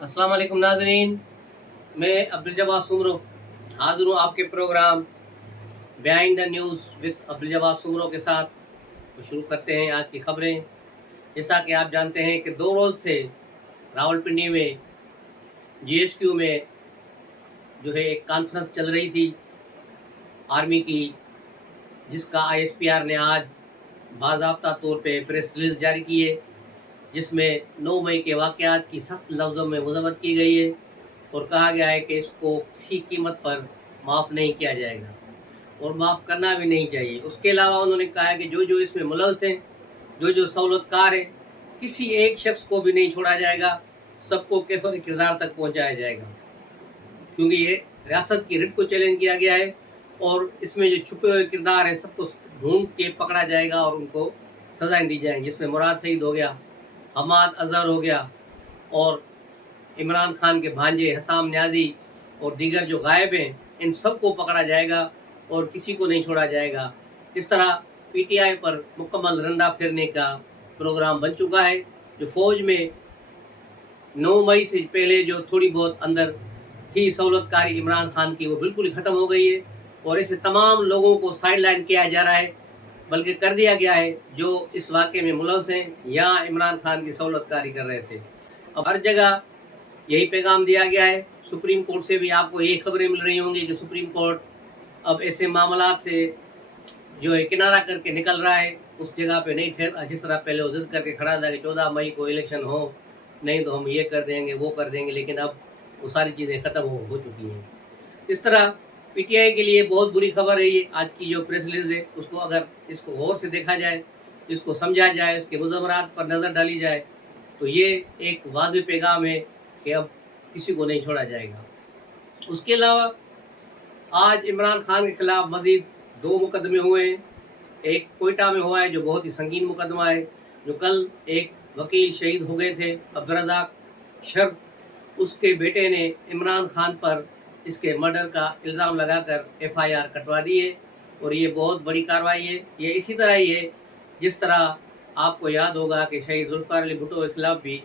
अस्सलाम वालेकुम नाज़रीन। मैं अब्दुल जब्बार सुमरो हाज़िर हूँ आपके programme behind the news with Abdul Jabbar Soomro के साथ। तो शुरू करते हैं आज की खबरें। जैसा कि आप जानते हैं कि 2 रोज़ से रावलपिंडी में जीएसक्यू में जो है एक कॉन्फ्रेंस चल रही थी आर्मी की, जिसका आईएसपीआर ने आज बाज़ाब्ता तौर पे प्रेस रिलीज़ जारी की है, जिसमें 9 मई के वाक़यात की सख्त लफ्ज़ों में मज़म्मत की गई है और कहा गया है कि इसको किसी कीमत पर माफ़ नहीं किया जाएगा और माफ़ करना भी नहीं चाहिए। उसके अलावा उन्होंने कहा है कि जो इसमें मुलव्वस हैं, जो सहूलतकार हैं, किसी एक शख्स को भी नहीं छोड़ा जाएगा, सबको कैफ़र किरदार तक पहुँचाया जाएगा, क्योंकि ये रियासत की रिट को चैलेंज किया गया है और इसमें जो छुपे हुए किरदार हैं सबको ढूंढ के पकड़ा जाएगा और उनको सज़ाएँ दी जाएंगी, जिसमें मुराद शहीद हो गया, हमाद अज़हर हो गया और इमरान खान के भांजे हसाम न्याजी और दीगर जो गायब हैं, इन सबको पकड़ा जाएगा और किसी को नहीं छोड़ा जाएगा। इस तरह पीटीआई पर मुकम्मल रंडा फिरने का प्रोग्राम बन चुका है। जो फ़ौज में 9 मई से पहले जो थोड़ी बहुत अंदर थी सहूलतकारी इमरान खान की, वो बिल्कुल ही ख़त्म हो गई है और ऐसे तमाम लोगों को साइडलाइन किया जा रहा है, बल्कि कर दिया गया है जो इस वाक़े में मुलव्वस हैं या इमरान खान की सहूलतकारी कर रहे थे। अब हर जगह यही पैगाम दिया गया है। सुप्रीम कोर्ट से भी आपको यही खबरें मिल रही होंगी कि सुप्रीम कोर्ट अब ऐसे मामलात से जो है किनारा करके निकल रहा है, उस जगह पे नहीं ठहर, जिस तरह पहले वो ज़िद करके खड़ा था कि 14 मई को इलेक्शन हो, नहीं तो हम ये कर देंगे, वो कर देंगे, लेकिन अब वो सारी चीज़ें ख़त्म हो चुकी हैं। इस तरह पीटीआई के लिए बहुत बुरी खबर है ये आज की जो प्रेस रिलीज़ है, उसको अगर इसको गौर से देखा जाए, इसको समझा जाए, इसके मुज़म्मरात पर नज़र डाली जाए, तो ये एक वाज़िह पैगाम है कि अब किसी को नहीं छोड़ा जाएगा। उसके अलावा आज इमरान खान के खिलाफ मज़ीद 2 मुकदमे हुए हैं। एक कोयटा में हुआ है जो बहुत ही संगीन मुकदमा है, जो कल एक वकील शहीद हो गए थे अब्दुर्रज़ाक शर्फ, उसके बेटे ने इमरान खान पर इसके मर्डर का इल्ज़ाम लगाकर एफआईआर कटवा दी है और ये बहुत बड़ी कार्रवाई है। ये इसी तरह ही है जिस तरह आपको याद होगा कि शहीद ज़ुल्फ़िकार अली भुट्टो के खिलाफ भी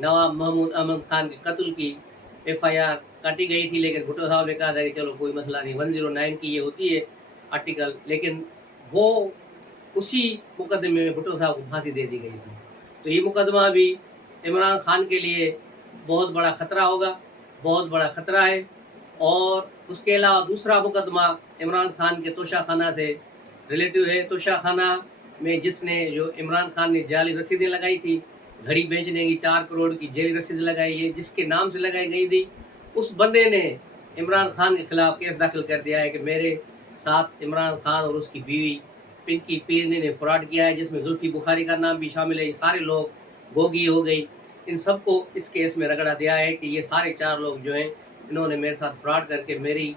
नवाब महमूद अहमद खान के कत्ल की एफआईआर काटी गई थी, लेकिन भुट्टो साहब ने कहा था कि चलो कोई मसला नहीं, 109 की ये होती है आर्टिकल, लेकिन वो उसी मुकदमे में भुट्टो साहब को फांसी दे दी गई थी। तो ये मुकदमा भी इमरान खान के लिए बहुत बड़ा ख़तरा होगा, बहुत बड़ा ख़तरा है। और उसके अलावा दूसरा मुकदमा इमरान खान के तोशा खाना से रिलेटिव है। तोशा खाना में जिसने जो इमरान खान ने जाली रसीदें लगाई थी, घड़ी बेचने की 4 करोड़ की जाली रसीद लगाई है, जिसके नाम से लगाई गई थी, उस बंदे ने इमरान खान के खिलाफ केस दाखिल कर दिया है कि मेरे साथ इमरान खान और उसकी बीवी पिंकी पीरनी ने फ्रॉड किया है, जिसमें जुल्फी बुखारी का नाम भी शामिल है। ये सारे लोग, गोगी हो गई, इन सबको इस केस में रगड़ा दिया है कि ये सारे 4 लोग जो हैं, इन्होंने मेरे साथ फ्रॉड करके मेरी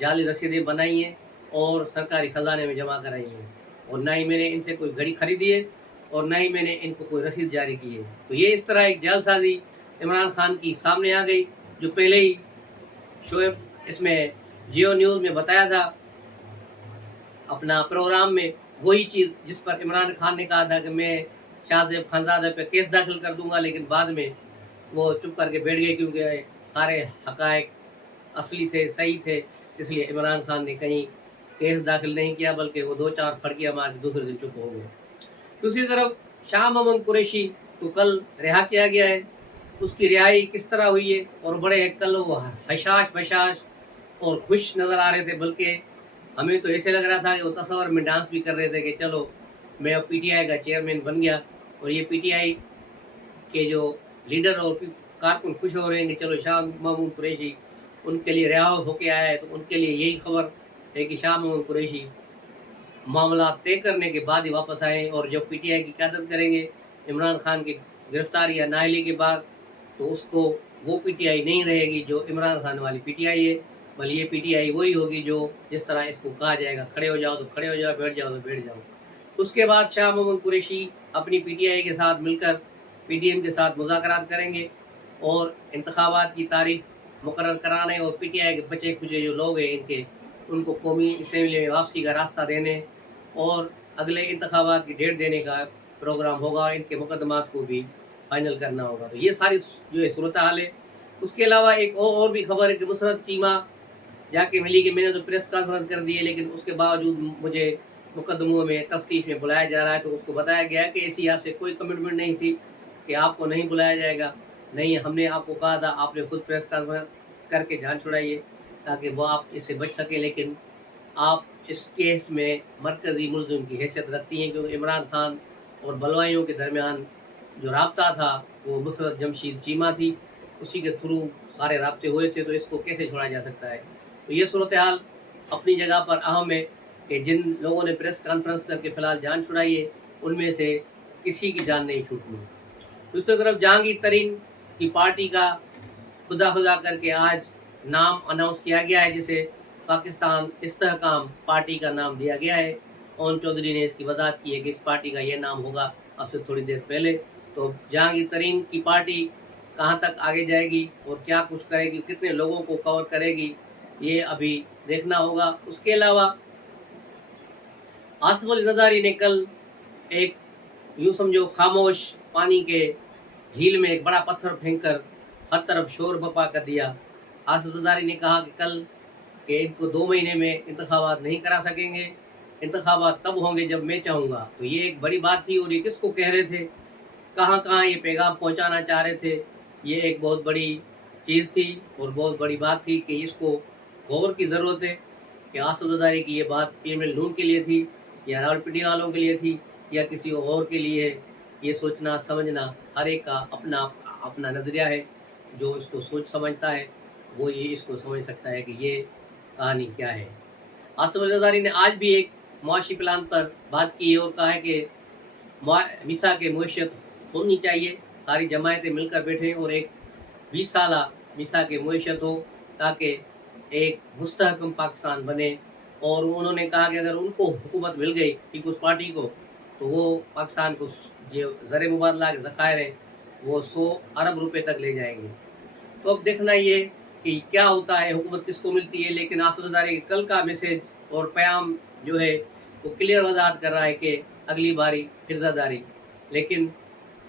जाली रसीदें बनाई हैं और सरकारी खजाने में जमा कराई हैं, और ना ही मैंने इनसे कोई घड़ी खरीदी है और ना ही मैंने इनको कोई रसीद जारी की है। तो ये इस तरह एक जालसाजी इमरान खान की सामने आ गई, जो पहले ही शोएब इसमें जियो न्यूज़ में बताया था अपना प्रोग्राम में, वही चीज़ जिस पर इमरान खान ने कहा था कि मैं शाहज़ेब खानज़ादे पे केस दाखिल कर दूंगा, लेकिन बाद में वो चुप करके बैठ गए क्योंकि सारे हक़ाइक़ असली थे, सही थे, इसलिए इमरान खान ने कहीं केस दाखिल नहीं किया, बल्कि वो 2-4 फड़कियाँ मार के दूसरे दिन चुप हो गए। दूसरी तरफ शाह महमूद कुरैशी को कल रिहा किया गया है। उसकी रिहाई किस तरह हुई है, और बड़े कल वो हशाश बशाश और खुश नज़र आ रहे थे, बल्कि हमें तो ऐसे लग रहा था कि वो तस्वर में डांस भी कर रहे थे कि चलो मैं अब पीटीआई का चेयरमैन बन गया। और ये पीटीआई के जो लीडर और कारकुन खुश हो रहे हैं कि चलो शाह महमूद कुरैशी उनके लिए रिहा होके आया है, तो उनके लिए यही खबर है कि शाह महमूद कुरैशी मामला तय करने के बाद ही वापस आए, और जब पीटीआई की क़यादत करेंगे इमरान खान की गिरफ्तारी या नाअहली के बाद, तो उसको वो पीटीआई नहीं रहेगी जो इमरान खान वाली पीटीआई है, बल्कि ये पीटीआई वही होगी जो जिस तरह इसको कहा जाएगा खड़े हो जाओ तो खड़े हो जाओ, बैठ जाओ तो बैठ जाओ। उसके बाद शाह महमूद कुरैशी अपनी पीटीआई के साथ मिलकर पीडीएम के साथ मुज़ाकरात करेंगे और इंतखाबात की तारीख मुकर्रर कराने और पीटीआई के बचे खुचे जो लोग हैं इनके, उनको कौमी असेंबली में वापसी का रास्ता देने और अगले इंतखाबात की डेट देने का प्रोग्राम होगा। इनके मुकदमात को भी फाइनल करना होगा। तो ये सारी जो है सूरत हाल है। उसके अलावा एक और भी खबर है कि मुसरत चीमा जाके मिली कि मैंने तो प्रेस कॉन्फ्रेंस कर दी है, लेकिन उसके बावजूद मुझे मुकदमों में तफ्तीश में बुलाया जा रहा है। तो उसको बताया गया कि ऐसी आपसे कोई कमिटमेंट नहीं थी कि आपको नहीं बुलाया जाएगा, नहीं, हमने आपको कहा था, आपने खुद प्रेस कॉन्फ्रेंस करके जान छुड़ाइए ताकि वो आप इससे बच सके, लेकिन आप इस केस में मरकज़ी मुलजिम की हैसियत रखती हैं, क्योंकि इमरान खान और बलवाइयों के दरमियान जो राब्ता था वो मुसरत जमशीद चीमा थी, उसी के थ्रू सारे राब्ते हुए थे, तो इसको कैसे छोड़ा जा सकता है। तो ये सूरत हाल अपनी जगह पर अहम है कि जिन लोगों ने प्रेस कॉन्फ्रेंस करके फ़िलहाल जान छुड़ाई है, उनमें से किसी की जान नहीं छूटनी। दूसरी तरफ जहांगीर तरीन की पार्टी का खुदा खुदा करके आज नाम अनाउंस किया गया है, जिसे पाकिस्तान इस्तेहकाम पार्टी का नाम दिया गया है। ओन चौधरी ने इसकी वजाहत की है कि इस पार्टी का ये नाम होगा अब से थोड़ी देर पहले। तो जहांगीर तरीन की पार्टी कहाँ तक आगे जाएगी और क्या कुछ करेगी, कितने लोगों को कवर करेगी, ये अभी देखना होगा। उसके अलावा आसिफ अली ज़रदारी ने कल एक यूँ समझो खामोश पानी के झील में एक बड़ा पत्थर फेंककर हर तरफ शोर बपा कर दिया। आसिफ ज़रदारी ने कहा कि कल कि इनको 2 महीने में इंतखाबात नहीं करा सकेंगे, इंतखाबात तब होंगे जब मैं चाहूँगा। तो ये एक बड़ी बात थी और ये किसको कह रहे थे, कहाँ कहाँ ये पैगाम पहुँचाना चाह रहे थे, ये एक बहुत बड़ी चीज़ थी और बहुत बड़ी बात थी कि इसको गौर की ज़रूरत है कि आसिफ ज़रदारी की ये बात पीएमएल नून के लिए थी या रावलपिंडी वालों के लिए थी या किसी और के लिए है। ये सोचना समझना हर एक का अपना अपना नज़रिया है। जो इसको सोच समझता है वो ये इसको समझ सकता है कि ये कहानी क्या है। आसिफ अली ज़रदारी ने आज भी एक मुआशी प्लान पर बात की है और कहा है कि मीसा के मुआशियत होनी चाहिए, सारी जमायतें मिलकर बैठें और एक 20 साला मीसा के मुआशियत हो ताकि एक मुस्तहकम पाकिस्तान बने। और उन्होंने कहा कि अगर उनको हुकूमत मिल गई पीपल्स पार्टी को, तो वो पाकिस्तान को जो ज़र मुबादला के ज़खायर हैं वो 100 अरब रुपए तक ले जाएंगे। तो अब देखना ये कि क्या होता है, हुकूमत किसको मिलती है। लेकिन आसिफ ज़रदारी के कल का मैसेज और प्याम जो है वो क्लियर वजाहत कर रहा है कि अगली बारी फिर ज़रदारी। लेकिन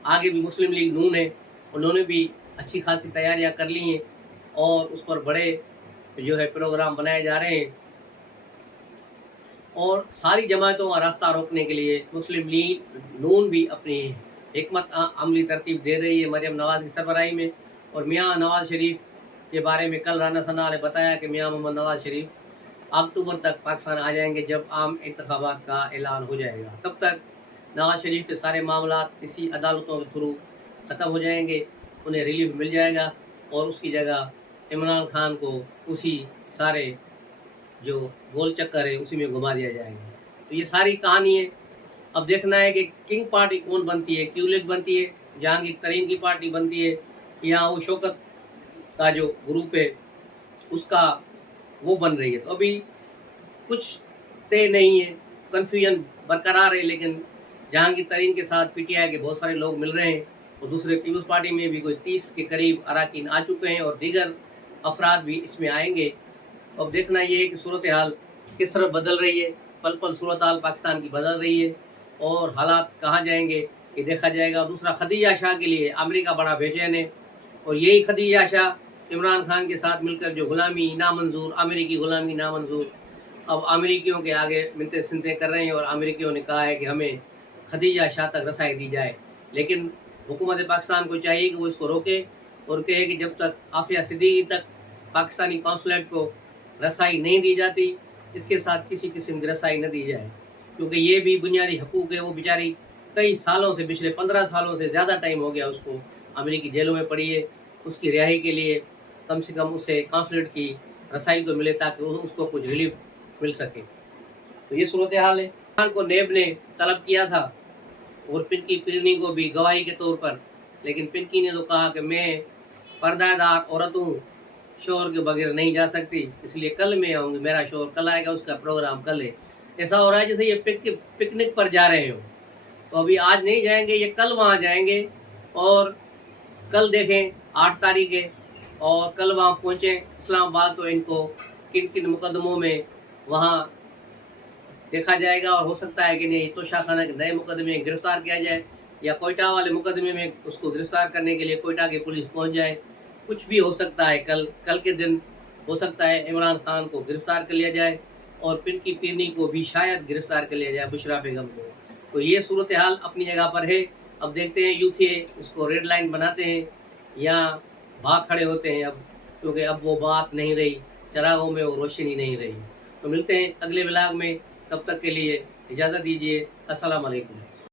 आगे भी मुस्लिम लीग नून है, उन्होंने भी अच्छी खासी तैयारियां कर ली हैं और उस पर बड़े जो है प्रोग्राम बनाए जा रहे हैं। और सारी जमातों का रास्ता रोकने के लिए मुस्लिम लीग नून भी अपनी हिकमत अमली तरतीब दे रही है मरियम नवाज़ की सरबराही में। और मियाँ नवाज़ शरीफ के बारे में कल राना सना ने बताया कि मियाँ मोहम्मद नवाज़ शरीफ अक्टूबर तक पाकिस्तान आ जाएंगे जब आम इंतखाबात का ऐलान हो जाएगा। तब तक नवाज़ शरीफ के सारे मामला इसी अदालतों के थ्रू ख़त्म हो जाएंगे, उन्हें रिलीफ मिल जाएगा और उसकी जगह इमरान खान को उसी सारे जो गोल चक्कर है उसी में घुमा दिया जाएगा। तो ये सारी कहानी है। अब देखना है कि किंग पार्टी कौन बनती है, क्यू लीग बनती है, जहांगीर तरीन की पार्टी बनती है, या वो शौकत का जो ग्रुप है उसका वो बन रही है। तो अभी कुछ तय नहीं है, कन्फ्यूजन बरकरार है। लेकिन जहांगीर तरीन के साथ पीटीआई के बहुत सारे लोग मिल रहे हैं और दूसरे पीपल्स पार्टी में भी कोई 30 के करीब अरकान आ चुके हैं और दीगर अफराद भी इसमें आएंगे। अब देखना ये है कि सूरत हाल किस तरह बदल रही है, पल पल सूरत हाल पाकिस्तान की बदल रही है और हालात कहाँ जाएंगे ये देखा जाएगा। दूसरा, खदीजा शाह के लिए अमेरिका बड़ा बेचैन है और यही खदीजा शाह इमरान खान के साथ मिलकर जो गुलामी नामंजूर, अमेरिकी गुलामी नामंजूर, अब अमेरिकियों के आगे मिलते सिनते कर रहे हैं और अमेरिकियों ने कहा है कि हमें खदीजा शाह तक रसाई दी जाए। लेकिन हुकूमत पाकिस्तान को चाहिए कि वो इसको रोके और कहे कि जब तक आफिया सिद्दीकी तक पाकिस्तानी कौंसलेट को रसाई नहीं दी जाती, इसके साथ किसी किस्म की रसाई न दी जाए, क्योंकि ये भी बुनियादी हकूक़ है। वो बेचारी कई सालों से, पिछले 15 सालों से ज़्यादा टाइम हो गया उसको अमेरिकी जेलों में पड़ी है। उसकी रिहाई के लिए कम से कम उसे कौंसलेट की रसाई तो मिले ताकि उसको कुछ रिलीफ मिल सके। तो ये सूरत हाल है। खान को नेब ने तलब किया था और पिंकी पीरनी को भी गवाही के तौर पर, लेकिन पिंकी ने तो कहा कि मैं पर्दादार औरत हूँ, शोहर के बगैर नहीं जा सकती, इसलिए कल मैं आऊँगी, मेरा शोहर कल आएगा, उसका प्रोग्राम कल है। ऐसा हो रहा है जैसे ये पिकनिक पर जा रहे हो। तो अभी आज नहीं जाएंगे, ये कल वहाँ जाएंगे और कल देखें 8 तारीख है और कल वहाँ पहुँचें इस्लामाबाद, तो इनको किन किन मुकदमों में वहाँ देखा जाएगा। और हो सकता है कि नहीं तो शाखाना के नए मुकदमे में गिरफ्तार किया जाए या कोयटा वाले मुकदमे में उसको गिरफ्तार करने के लिए कोयटा की पुलिस पहुंच जाए। कुछ भी हो सकता है। कल के दिन हो सकता है इमरान खान को गिरफ्तार कर लिया जाए और पिनकी पीरनी को भी शायद गिरफ्तार कर लिया जाए, बुशरा बेगम को। तो ये सूरत हाल अपनी जगह पर है। अब देखते हैं यूथ ये उसको रेड लाइन बनाते हैं या भाग खड़े होते हैं अब, क्योंकि अब वो बात नहीं रही, चरागों में वो रोशनी नहीं रही। तो मिलते हैं अगले व्लॉग में, तब तक के लिए इजाज़त दीजिए। अस्सलाम वालेकुम।